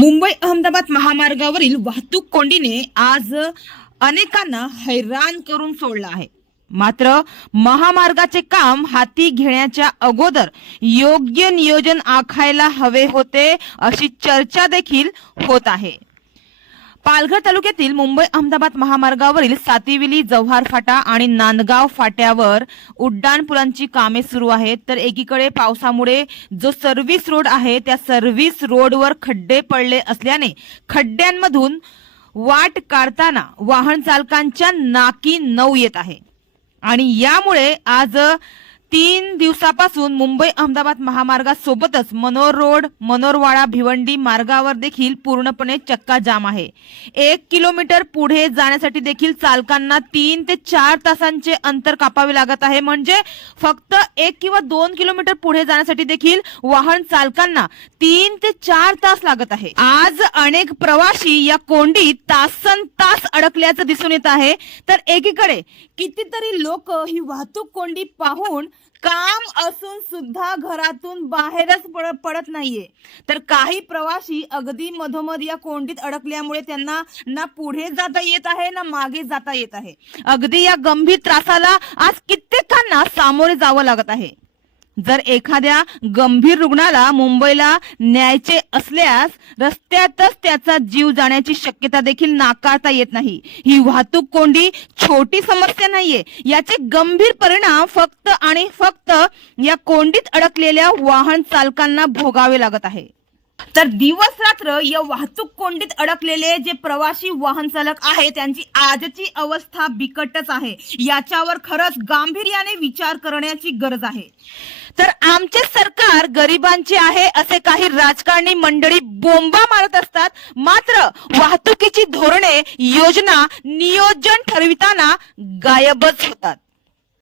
मुंबई अहमदाबाद महामार्गावरील वाहतूक कोंडीने आज अनेकांना हैराण करून सोडलं आहे. मात्र महामार्गाचे काम हाती घेण्याच्या अगोदर योग्य नियोजन आखायला हवे होते अशी चर्चा देखील होत आहे. पालघर तालुक्यातील मुंबई अहमदाबाद महामार्गावरील सातिविली जव्हार फाटा आणि नांदगाव फाट्यावर उड्डाण पुलांची कामे सुरू आहेत. तर एकीकडे पावसामुळे जो सर्व्हिस रोड आहे त्या सर्व्हिस रोडवर खड्डे पडले असल्याने खड्ड्यांमधून वाट काढताना वाहन चालकांच्या नाकी नऊ येत आहे. आणि यामुळे आज तीन दिवसापासून मुंबई अहमदाबाद महामार्गासोबतच मनोर रोड मनोरवाडा भिवंडी मार्गावर देखील पूर्णपणे चक्का जाम आहे. एक किलोमीटर पुढे जाण्यासाठी देखील चालकांना तीन ते चार तासांचे अंतर कापावे लागत आहे. म्हणजे फक्त एक किंवा दोन किलोमीटर पुढे जाण्यासाठी देखील वाहन चालकांना तीन ते चार तास लागत आहे. आज अनेक प्रवासी या कोंडीत तासन तास अडकल्याचं दिसून येत आहे. तर एकीकडे कितीतरी लोक ही वाहतूक कोंडी पाहून काम असून सुद्धा घरातून बाहेरच पड- पडत नाहीये. तर काही प्रवासी अगदी मधोमध या कोंडीत अडकल्यामुळे त्यांना ना पुढे जाता येत आहे ना मागे जाता येत आहे. अगदी या गंभीर त्रासाला आज कित्येकांना सामोरे जावं लागत आहे. जर एखाद्या गंभीर रुग्णाला मुंबईला न्यायचे असल्यास रस्त्यातच त्याचा जीव जाण्याची शक्यता देखील नाकारता येत नाही. ही वाहतूक कोंडी छोटी समस्या नाहीये. याचे गंभीर परिणाम फक्त आणि फक्त या कोंडीत अडकलेल्या वाहन चालकांना भोगावे लागत आहे. तर दिवस रात्र या वाहतूक कोंडीत अडकलेले जे प्रवासी वाहन चालक आहे त्यांची आजची अवस्था बिकटच आहे. याच्यावर खरंच गांभीर्याने विचार करण्याची गरज आहे. तर आमचे सरकार गरिबांचे आहे असे काही राजकारणी मंडळी बोंबा मारत असतात. मात्र वाहतुकीची धोरणे योजना नियोजन ठरविताना गायबच होतात.